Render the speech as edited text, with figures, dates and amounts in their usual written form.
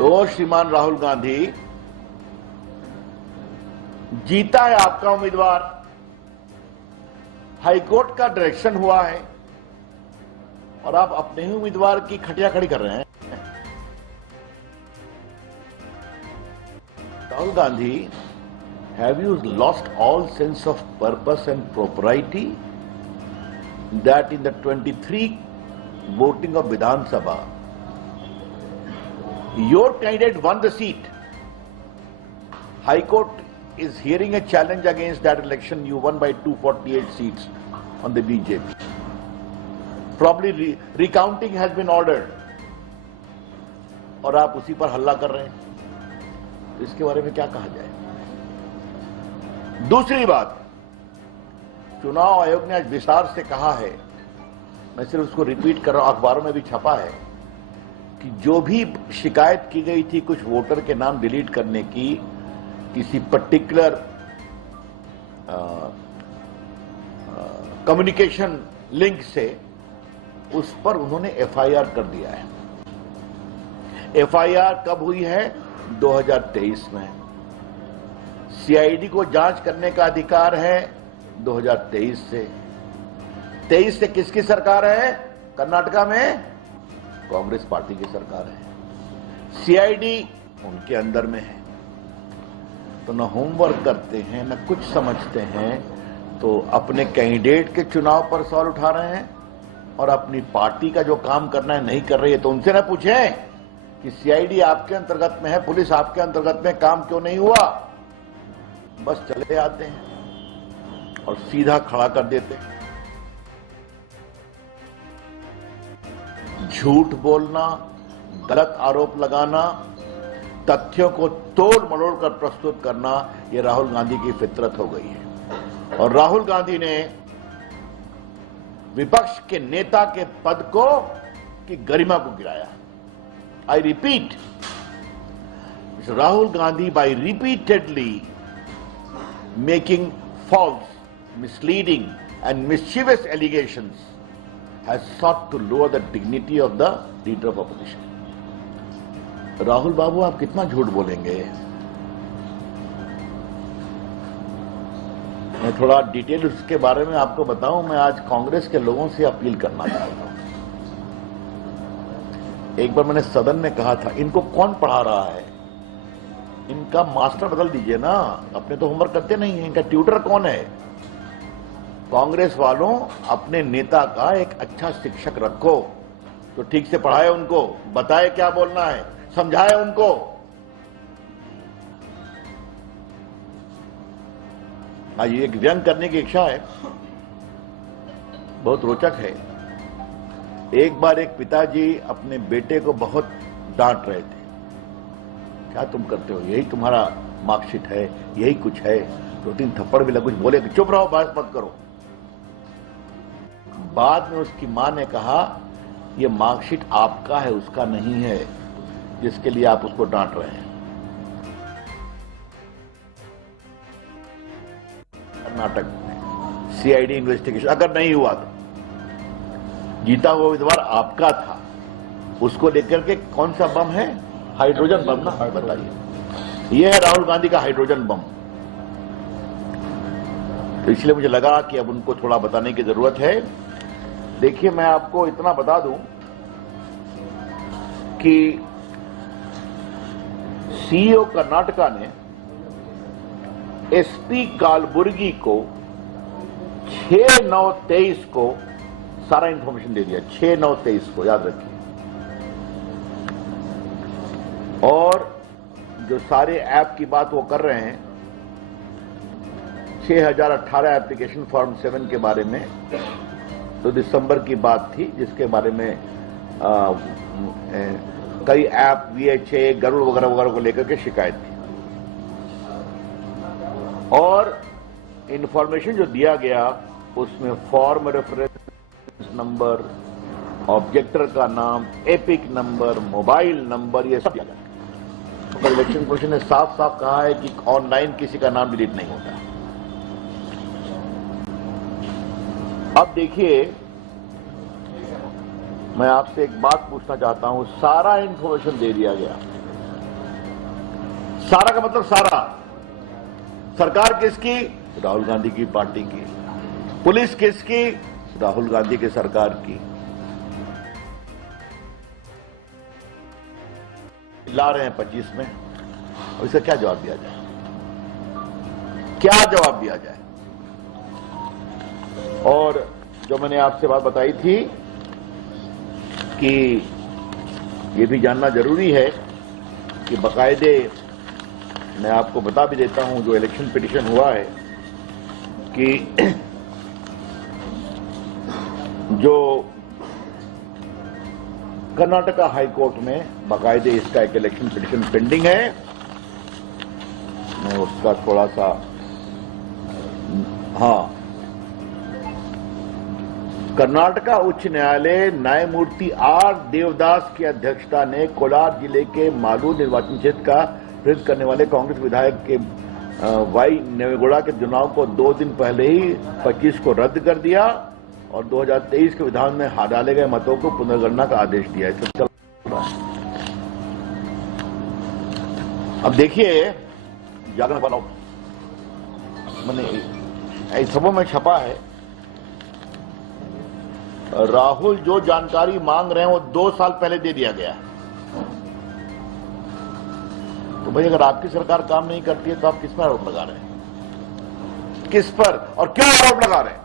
तो श्रीमान राहुल गांधी, जीता है आपका उम्मीदवार, हाईकोर्ट का डायरेक्शन हुआ है और आप अपने ही उम्मीदवार की खटिया खड़ी कर रहे हैं। Rahul Gandhi, have you lost all sense of purpose and propriety that in the 23 voting of Vidhan Sabha, your candidate won the seat. High Court is hearing a challenge against that election. You won by 248 seats on the BJP. Probably recounting has been ordered. और आप उसी पर हल्ला कर रहे हैं, तो इसके बारे में क्या कहा जाए। दूसरी बात, चुनाव आयोग ने आज विस्तार से कहा है, मैं सिर्फ उसको रिपीट कर रहा हूं, अखबारों में भी छपा है कि जो भी शिकायत की गई थी कुछ वोटर के नाम डिलीट करने की किसी पर्टिकुलर कम्युनिकेशन लिंक से, उस पर उन्होंने एफआईआर कर दिया है। एफआईआर कब हुई है? 2023 में। सीआईडी को जांच करने का अधिकार है 2023 से। 23 से किसकी सरकार है? कर्नाटका में कांग्रेस पार्टी की सरकार है। सीआईडी उनके अंदर में है। तो न होमवर्क करते हैं, न कुछ समझते हैं, तो अपने कैंडिडेट के चुनाव पर सवाल उठा रहे हैं और अपनी पार्टी का जो काम करना है नहीं कर रही है। तो उनसे न पूछें कि सीआईडी आपके अंतर्गत में है, पुलिस आपके अंतर्गत में, काम क्यों नहीं हुआ। बस चले आते हैं और सीधा खड़ा कर देते हैं। झूठ बोलना, गलत आरोप लगाना, तथ्यों को तोड़ मरोड़ कर प्रस्तुत करना, यह राहुल गांधी की फितरत हो गई है। और राहुल गांधी ने विपक्ष के नेता के पद को की गरिमा को गिराया। I repeat, Rahul Gandhi by repeatedly making false, misleading and mischievous allegations has sought to lower the dignity of the leader of opposition. Rahul बाबू, आप कितना झूठ बोलेंगे? मैं थोड़ा डिटेल उसके बारे में आपको बताऊं। मैं आज कांग्रेस के लोगों से अपील करना चाहता हूं। एक बार मैंने सदन में कहा था, इनको कौन पढ़ा रहा है? इनका मास्टर बदल दीजिए ना, अपने तो होमवर्क करते नहीं है। इनका ट्यूटर कौन है? कांग्रेस वालों, अपने नेता का एक अच्छा शिक्षक रखो तो ठीक से पढ़ाए, उनको बताए क्या बोलना है, समझाए उनको। आज एक व्यंग करने की इच्छा है, बहुत रोचक है। एक बार एक पिताजी अपने बेटे को बहुत डांट रहे थे, क्या तुम करते हो, यही तुम्हारा मार्कशीट है, यही कुछ है। 2-3 थप्पड़ भी लगे, कुछ बोले, चुप रहो, बात मत करो। बाद में उसकी मां ने कहा, यह मार्कशीट आपका है, उसका नहीं है, जिसके लिए आप उसको डांट रहे हैं। कर्नाटक में सीआईडी इन्वेस्टिगेशन अगर नहीं हुआ तो जीता हुआ उम्मीदवार आपका था, उसको लेकर के कौन सा बम है? हाइड्रोजन बम ना, बताइए। यह है राहुल गांधी का हाइड्रोजन बम। तो इसलिए मुझे लगा कि अब उनको थोड़ा बताने की जरूरत है। देखिए, मैं आपको इतना बता दूं कि सीईओ कर्नाटका ने एसपी कालबुर्गी को 6/9/23 को सारा इंफॉर्मेशन दे दिया। 6/9/23 को याद रखिए। और जो सारे ऐप की बात वो कर रहे हैं, 6018 एप्लीकेशन फॉर्म 7 के बारे में तो दिसंबर की बात थी, जिसके बारे में कई ऐप, VHA, गरुड़ वगैरह वगैरह को लेकर के शिकायत थी। और इंफॉर्मेशन जो दिया गया उसमें फॉर्म रेफरेंस नंबर, ऑब्जेक्टर का नाम, एपिक नंबर, मोबाइल नंबर, ये सब दिया गया। इलेक्शन कमीशन ने साफ साफ कहा है कि ऑनलाइन किसी का नाम डिलीट नहीं होता। अब देखिए, मैं आपसे एक बात पूछना चाहता हूं। सारा इंफॉर्मेशन दे दिया गया, सारा का मतलब सारा। सरकार किसकी? राहुल गांधी की पार्टी की। पुलिस किसकी? राहुल गांधी की सरकार की। ला रहे हैं 25 में, और इसका क्या जवाब दिया जाए? क्या जवाब दिया जाए? और जो मैंने आपसे बात बताई थी कि ये भी जानना जरूरी है कि बाकायदे मैं आपको बता भी देता हूं, जो इलेक्शन पिटीशन हुआ है कि जो कर्नाटका हाई कोर्ट में बाकायदे इसका एक इलेक्शन पिटीशन पेंडिंग है। मैं उसका थोड़ा सा, हाँ, कर्नाटका उच्च न्यायालय न्यायमूर्ति आर देवदास की अध्यक्षता ने कोलार जिले के मालूर निर्वाचन क्षेत्र का प्रतिनिधित्व करने वाले कांग्रेस विधायक के वाई नेवेगौड़ा के चुनाव को 2 दिन पहले ही 25 को रद्द कर दिया और 2023 के विधान में डाले गए मतों को पुनर्गणना का आदेश दिया है। चल रहा है। अब देखिए, जागरण वालों, मैंने सबों में छपा है, राहुल जो जानकारी मांग रहे हैं वो 2 साल पहले दे दिया गया। तो भाई, अगर आपकी सरकार काम नहीं करती है तो आप किस पर आरोप लगा रहे हैं? किस पर और क्यों आरोप लगा रहे हैं?